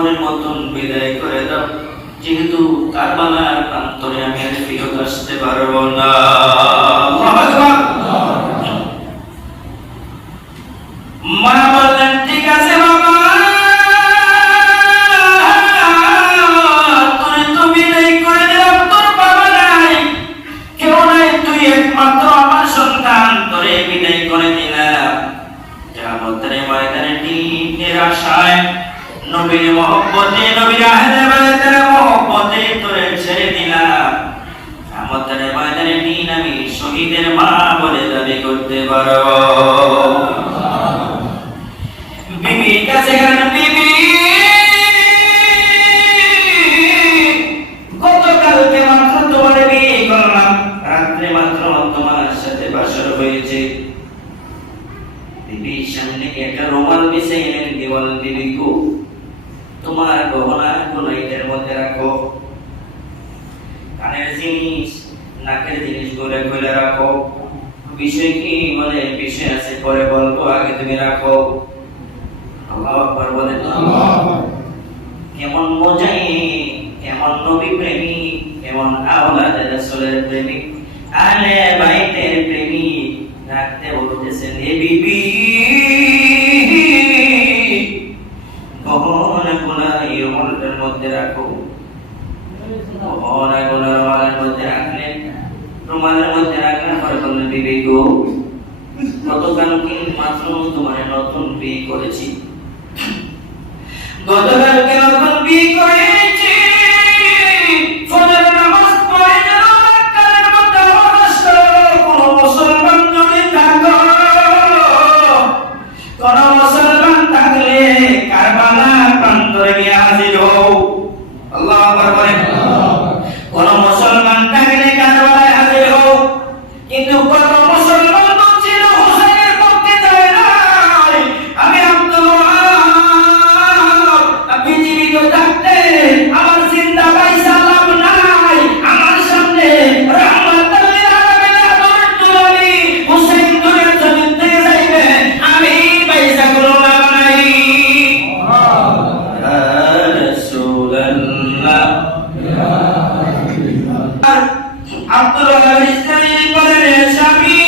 জীবনের মতন বিদায় করে দাও, যেহেতু কারবালার প্রান্তরে আমি আর ফিরত আসতে পারবো না। মা বললেন ঠিক আছে বাবা, তুই বিদায় করে দিলাম, তোর বাবা নাই, কেউ নাই, তুই একমাত্র আমার সন্তান, তোরে বিদায় করে দিলাম। কিয়ামতের ময়দানে দিনের আশায়, নবীর মহব্বতে, নবীর আহলে বাইতের মহব্বতে তোরে ছেড়ে দিলাম। কিয়ামতের ময়দানে দিন আমি শহীদের মা বলে দাবি করতে পারবো। বিবির কাছে গেলেন, বিবি গতকালকে মাত্র তোমার বিয়ে করলাম, রাত্রে মাত্র তোমার সাথে বাসর হয়েছে। বিবির সামনে একটা রুমাল বিছিয়ে এলেন, দেওয়াল বিবি গো, তোমার গহনা গুলো এর মধ্যে রাখো, কানের জিনিস নাকের জিনিস গুলো খুলে রাখো, বিষয় কি বলে বিষয় আছে পরে বলবো, আগে তুমি রাখো। আল্লাহু আকবার বলেন। কেমন মজাই, কেমন নবী প্রেমিক, কেমন আওলাদে রাসূলের প্রেমিক, আহলে বাইতের প্রেমিক, রাখতে বলতেছেন এ বিবি গহনাগুলো এই রুমালের মধ্যে রাখো। গহনাগুলো রুমালের মধ্যে রাখলেন, রুমালের মধ্যে রাখলেন, পরে বললেন বিবি গো, গতকালকে মাত্র তোমার নতুন বিয়ে করেছি, গতকালকে নতুন বিয়ে করেছি, ফজর নামাজ পড়ে যেন কালের মধ্যে অবস্থ, কোন মুসলমান যদি থাকো, কোন মুসলমান থাকলে কারবালার প্রান্তরে গিয়ে হাজির হও। আল্লাহু আকবার বলেন। কোন মুসলমান থাকলে কারবালায় হাজির হও, কিন্তু কোন মুসলমান তো ছিল হোসেনের পক্ষে যায় নাই। আমি আব্দুল ওয়াহাব, আপনি জীবিত থাকতে আমার জিন্দা ভাই সালাম নাই, আমার সামনে রাহমাতুল লিল আলামিন আদরের দুলালি হোসেন দুনিয়া জমিন থেকে যাইবে, আমি পয়সা গুলো না বানাই। ইয়া রাসূলুল্লাহ, ইয়া হাবিবাল্লাহ। আব্দুল ওয়াহাব ইসলামী বলেন, স্বামী